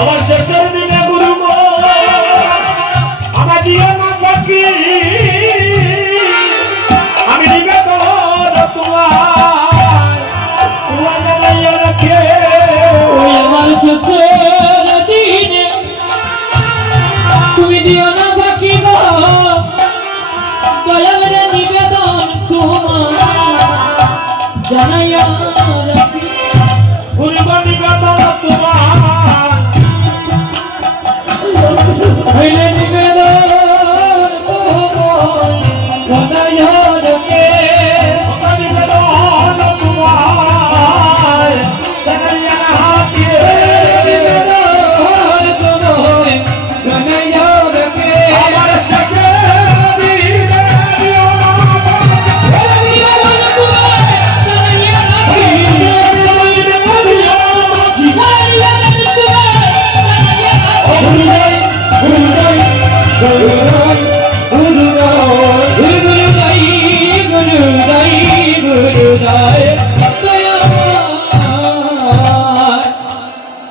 আমার শেষের দিনে গুরু আমার দিয়ে না থাকি আমি নিবেদন তোমার জানাইয়া রাখে ওই আমার শেষের দিনে তুমি দিও না বাকি গো দয়াল রে নিবেদন তোমার জানাইয়া রাখি গুরু নিবেদন তোমার হইলে নিবেদন তোমার জানাইয়া রাখি নিবেদন তোমার জানাইয়া রাখে নিবেদন তোমার জানাইয়া রাখি আমার শেষের দিনে দিও না নিবেদন তোমার জানাইয়া রাখি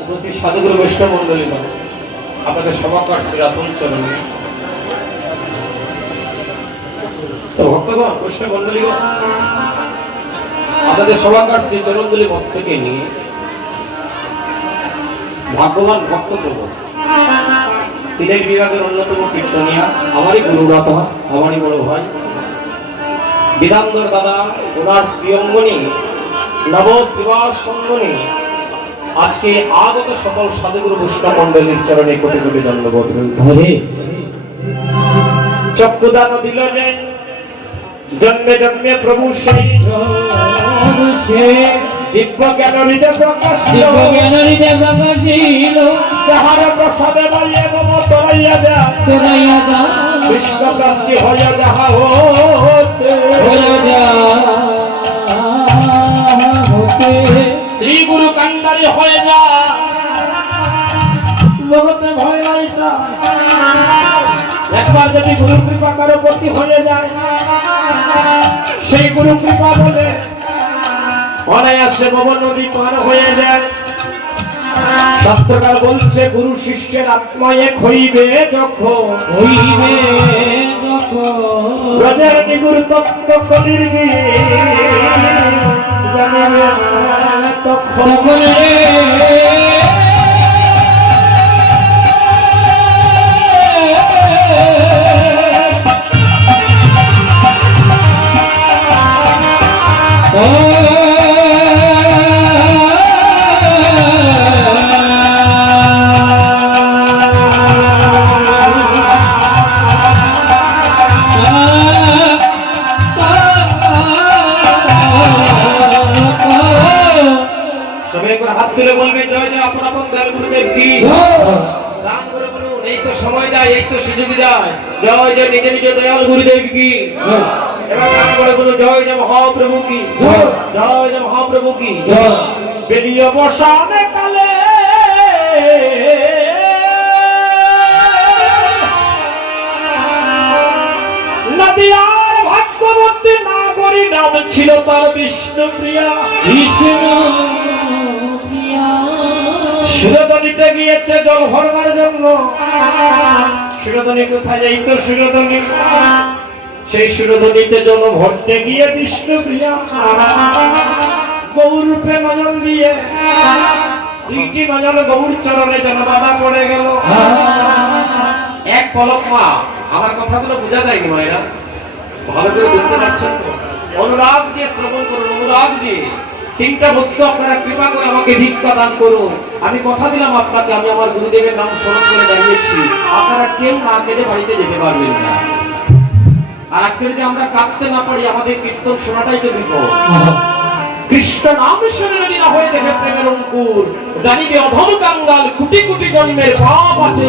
উপস্থিত সাধুগুরু বৈষ্ণব মন্ডলীগণ, আপনাদের সভাকার শ্রীরাতুল চরণে তো ভক্তগণ, বৈষ্ণব মন্ডলীগণ, আপনাদের সভাকার শ্রী চরণগুলি মস্তকে নিয়ে ভাগ্যবান ভক্ত প্রভু সিলেট বিভাগের অন্যতম কীর্তনিয়া, আমারই গুরুব্রত, আমারই বড় ভাই বিধানদর দাদা, ওনার শ্রীঅঙ্গনী নবশ্রীবাস সঙ্গনী আজকে আগত সকল সাধুগুরু বৈষ্ণব মন্ডলীর চরণে কোটি কোটি ধন্যবাদ। হরে চক্ষুদান দিল যে জন্মে জন্মে প্রভু সেই দিব্য জ্ঞান হৃদয় প্রকাশিল যাহার প্রসাদে পাইয়া মম তরাইয়া যায় কৃষ্ণ প্রাপ্তি হইয়া যাহা হতে শ্রী গুরু কান্ডারি হয়ে যা জগতে ভয় নাই তা একবার যদি গুরু কৃপা কারো প্রতি হয়ে যায় সেই গুরু কৃপা বলে অনায়াসে ভব নদী পার হয়ে যায়। শাস্ত্রকার বলছে গুরু শিষ্যের আত্মা এক হইবে যখন ব্রজের নিগুরু তত্ত্ব কলির গিয়ে জানিবে তখন হাত তুলে বলবে জয় জয় আপন আপন দয়াল গুরুদেব কি রাম করে বলুন এই তো সময় দেয়, এই তো সুযোগ দেয়, জয় জয় নিজে নিজে দয়াল গুরুদেব কি এবার রাম করে বলুন জয় জয় মহাপ্রভু কি জয় জয় মহাপ্রভু কি বেরিয়ে বসানে কালে নদিয়ার ভাগ্যবতী নাগরী নাম ছিল তার বিষ্ণুপ্রিয়া সুরধনীতে গিয়েছে জল ভরবার জন্য। সুরধনী কোথায় যাই তো সুরধনী সেই সুরধনীতে জল ভরতে গিয়ে বিষ্ণুপ্রিয়া গৌর রূপে নজর দিয়ে দুইটি নজর গৌর চরণে যেন বাধা পড়ে গেল। এক পলক মা, আমার কথাগুলো বোঝা যায়নি মায়েরা, ভালো করে বুঝতে পারছেন তো? অনুরাগ দিয়ে শ্রবণ করুন, অনুরাগ দিয়ে তিনটা বস্তু আপনারা কৃপা করে আমাকে ভিক্ষা দান করুন। আমি কথা দিলাম আপনাকে, আমি আমার গুরুদেবের নাম স্মরণ করে দাঁড়িয়েছি, আপনারা কেউ না কেঁদে বাড়িতে যেতে পারবেন না। আর আজকে যদি আমরা কাঁদতে না পারি, আমাদের কীর্তন শোনাটাই তো বিপদ। কৃষ্ণ নাম শুনে যদি না হয়ে দেখে প্রেমের অঙ্কুর, জানিবে অধম কাঙ্গাল কোটি কোটি জন্মের পাপ আছে।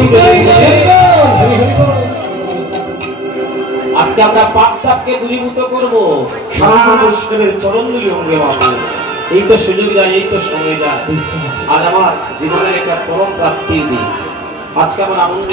আজকে আমরা পাপ তাপকে দূরীভূত করবো, সারা বৈষ্ণবের চরণগুলি অঙ্গে মাপবো। এই তো সুযোগ যায়, এই তো সময় যায়। আজ আমার জীবনের একটা পরম প্রাপ্তির দিন। আজকে আমার আনন্দ।